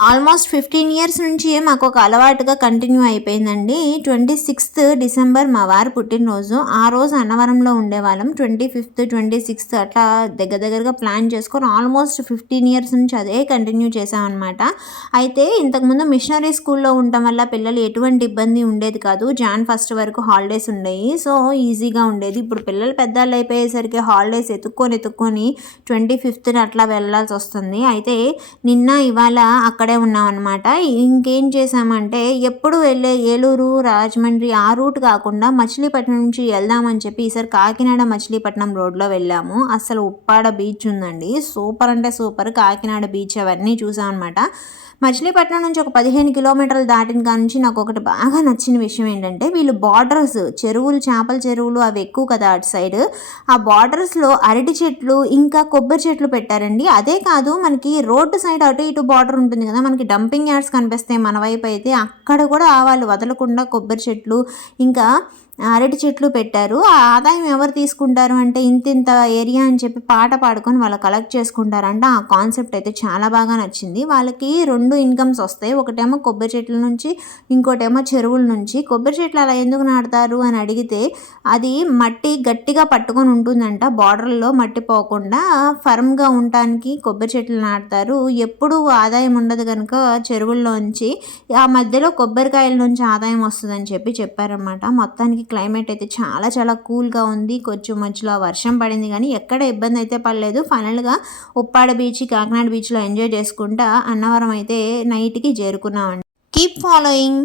Almost 15 years నుంచి మాకు ఒక అలవాటుగా కంటిన్యూ అయిపోయిందండి. 26థ్ డిసెంబర్ మా వారి పుట్టినరోజు. ఆ రోజు అన్నవరంలో ఉండేవాళ్ళం. 25థ్, 26థ్ అట్లా దగ్గరగా ప్లాన్ చేసుకొని ఆల్మోస్ట్ 15 ఇయర్స్ నుంచి అదే కంటిన్యూ చేసామన్నమాట. అయితే ఇంతకుముందు మిషనరీ స్కూల్లో ఉండటం వల్ల పిల్లలు ఎటువంటి ఇబ్బంది ఉండేది కాదు. జాన్ 1 వరకు హాలిడేస్ ఉండేవి. సో ఈజీగా ఉండేది. ఇప్పుడు పిల్లలు పెద్దవాళ్ళు అయిపోయేసరికి హాలిడేస్ ఎత్తుక్కొని 25థ్‌ని అట్లా వెళ్ళాల్సి వస్తుంది. అయితే నిన్న ఇవాళ అక్కడే ఉన్నామన్నమాట. ఇంకేం చేసామంటే ఎప్పుడు వెళ్ళే ఏలూరు, రాజమండ్రి ఆ రూట్ కాకుండా మచిలీపట్నం నుంచి వెళ్దామని చెప్పి ఈసారి కాకినాడ మచిలీపట్నం రోడ్లో వెళ్ళాము. అసలు ఉప్పాడ బీచ్ ఉందండి. సూపర్ అంటే సూపర్. కాకినాడ బీచ్ అవన్నీ చూసామన్నమాట. మచిలీపట్నం నుంచి ఒక 15 కిలోమీటర్లు దాటిన కాడ నుంచి నాకు ఒకటి బాగా నచ్చిన విషయం ఏంటంటే వీళ్ళు బార్డర్స్ చెరువులు, చేపల చెరువులు అవి ఎక్కువ కదా అటు సైడ్. ఆ బార్డర్స్లో అరటి చెట్లు ఇంకా కొబ్బరి చెట్లు పెట్టారండి. అదే కాదు, మనకి రోడ్డు సైడ్ అటు ఇటు బార్డర్ ఉంటుంది కదా, మనకి డంపింగ్ యార్డ్స్ కనిపిస్తాయి మన వైపు అయితే. అక్కడ కూడా వాళ్ళు వదలకుండా కొబ్బరి చెట్లు ఇంకా అరటి చెట్లు పెట్టారు. ఆ ఆదాయం ఎవరు తీసుకుంటారు అంటే ఇంతింత ఏరియా అని చెప్పి పాట పాడుకొని వాళ్ళు కలెక్ట్ చేసుకుంటారంట. ఆ కాన్సెప్ట్ అయితే చాలా బాగా నచ్చింది. వాళ్ళకి 2 ఇన్కమ్స్ వస్తాయి. ఒకటేమో కొబ్బరి చెట్ల నుంచి, ఇంకోటేమో చెరువుల నుంచి. కొబ్బరి చెట్లు అలా ఎందుకు నాటుతారు అని అడిగితే అది మట్టి గట్టిగా పట్టుకొని ఉంటుందంట. బార్డర్లో మట్టి పోకుండా ఫర్మ్గా ఉండటానికి కొబ్బరి చెట్లు నాటుతారు. ఎప్పుడు ఆదాయం ఉండదు కనుక చెరువుల్లోంచి ఆ మధ్యలో కొబ్బరికాయల నుంచి ఆదాయం వస్తుందని చెప్పి చెప్పారన్నమాట. మొత్తానికి క్లైమేట్ అయితే చాలా చాలా కూల్గా ఉంది. కొంచెం మధ్యలో వర్షం పడింది కానీ ఎక్కడ ఇబ్బంది అయితే పడలేదు. ఫైనల్గా ఉప్పాడ బీచ్, కాకినాడ బీచ్లో ఎంజాయ్ చేసుకుంటా అన్నవరం అయితే నైట్కి చేరుకున్నామండి. Keep following.